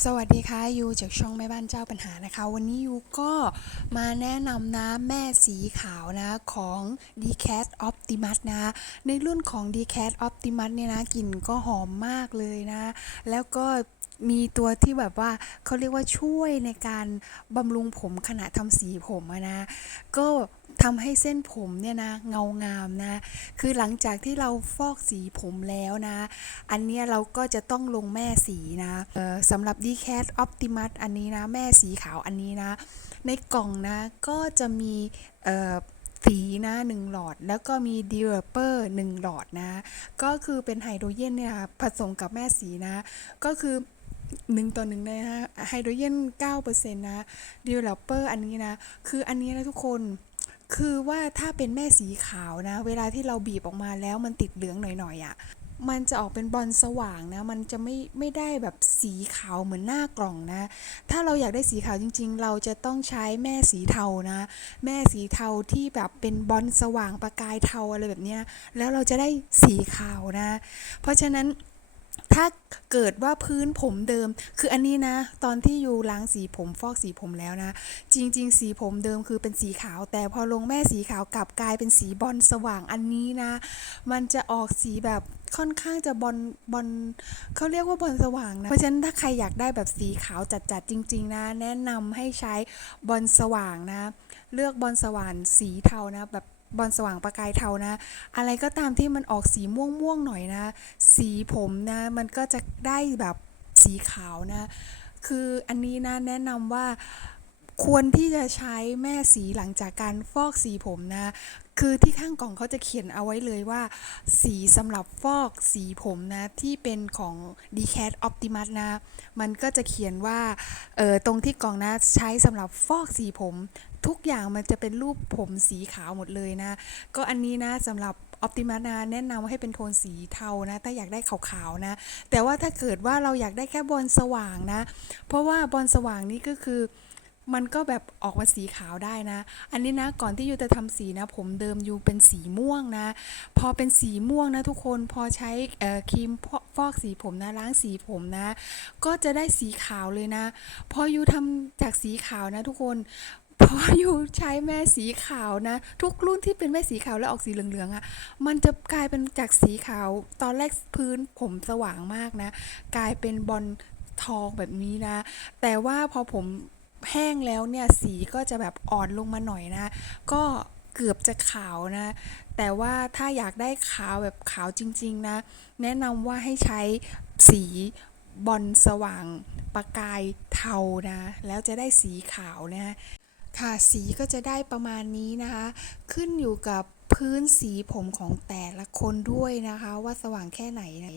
สวัสดีค่ะยูจากช่องแม่บ้านเจ้าปัญหานะคะ วันนี้ยูก็มาแนะนำนะแม่สีขาวนะของ d c a t Optimus นะในรุ่นของ d c a t Optimus เนี่ยนะกลิ่นก็หอมมากเลยนะ แล้วก็ มีตัวที่แบบว่าเขาเรียกว่าช่วยในการบำรุงผมขณะทำสีผมนะ ก็ทำให้เส้นผมเนี่ยนะเงางามนะ คือหลังจากที่เราฟอกสีผมแล้วนะ อันเนี้ยเราก็จะต้องลงแม่สีนะเอ่อสำหรับ d c a t Optimus อันนี้นะ แม่สีขาวอันนี้นะ ในกล่องนะก็จะมีเอ่อสีนะ1หลอด แล้วก็มี developer 1หลอดนะ ก็คือเป็นไฮโดรเจนเนี่ยผสมกับแม่สีนะ ก็คือ 1 ต่อ1เลยนะไฮโดรเจน9%นะ developer อันนี้นะ คืออันนี้นะทุกคนคือว่าถ้าเป็นแม่สีขาวนะ เวลาที่เราบีบออกมาแล้วมันติดเหลืองหน่อยๆอะ่ะมันจะออกเป็นบอลสว่างนะ มันจะไม่ไม่ได้แบบสีขาวเหมือนหน้ากล่องนะ ถ้าเราอยากได้สีขาวจริง ๆ เราจะต้องใช้แม่สีเทานะ แม่สีเทาที่แบบเป็นบอลสว่างประกายเทาอะไรแบบเนี้ยแล้วเราจะได้สีขาวนะ เพราะฉะนั้น ถ้าเกิดว่าพื้นผมเดิม คืออันนี้นะ ตอนที่อยู่ล้างสีผมฟอกสีผมแล้วนะ จริง ๆ สีผมเดิมคือเป็นสีขาว แต่พอลงแม่สีขาวกลับกลายเป็นสีบอลสว่างอันนี้นะ มันจะออกสีแบบค่อนข้างจะบอลบอลเขาเรียกว่าบอลสว่างนะ เพราะฉะนั้นถ้าใครอยากได้แบบสีขาวจัดๆจริง ๆ นะ แนะนำให้ใช้บอลสว่างนะ เลือกบอลสว่างสีเทานะแบบ บอลสว่างประกายเทานะ อะไรก็ตามที่มันออกสีม่วงม่วงๆหน่อยนะ สีผมนะ มันก็จะได้แบบสีขาวนะ คืออันนี้นะแนะนำว่าควรที่จะใช้แม่สีหลังจากการฟอกสีผมนะ คือที่ข้างกล่องเขาจะเขียนเอาไว้เลยว่า สีสำหรับฟอกสีผมนะ ที่เป็นของ d c a t Optimus นะ มันก็จะเขียนว่าเออตรงที่กล่องนะใช้สำหรับฟอกสีผม ทุกอย่างมันจะเป็นรูปผมสีขาวหมดเลยนะ ก็อันนี้นะสำหรับ Optimus นะแนะนำให้เป็นโทนสีเทานะ ถ้าอยากได้ขาวๆนะ แต่ว่าถ้าเกิดว่าเราอยากได้แค่บอลสว่างนะ เพราะว่าบอลสว่างนี่ก็คือ มันก็แบบออกมาสีขาวได้นะ อันนี้นะก่อนที่ยูจะทำสีนะ ผมเดิมยูเป็นสีม่วงนะ พอเป็นสีม่วงนะทุกคนพอใช้ครีมฟอกสีผมนะล้างสีผมนะ ก็จะได้สีขาวเลยนะ พอยูทำจากสีขาวนะทุกคนพออยู่ใช้แม่สีขาวนะ ทุกรุ่นที่เป็นแม่สีขาวแล้วออกสีเหลืองๆอะ่ะมันจะกลายเป็นจากสีขาว ตอนแรกพื้นผมสว่างมากนะ กลายเป็นบอลทองแบบนี้นะ แต่ว่าพอผม แห้งแล้วเนี่ยสีก็จะแบบอ่อนลงมาหน่อยนะ ก็เกือบจะขาวนะ แต่ว่าถ้าอยากได้ขาวแบบขาวจริง ๆ นะ แนะนำว่าให้ใช้สีบอลสว่างประกายเทานะ แล้วจะได้สีขาวนะค่ะสีก็จะได้ประมาณนี้นะคะ ขึ้นอยู่กับพื้นสีผมของแต่ละคนด้วยนะคะ ว่าสว่างแค่ไหนนะ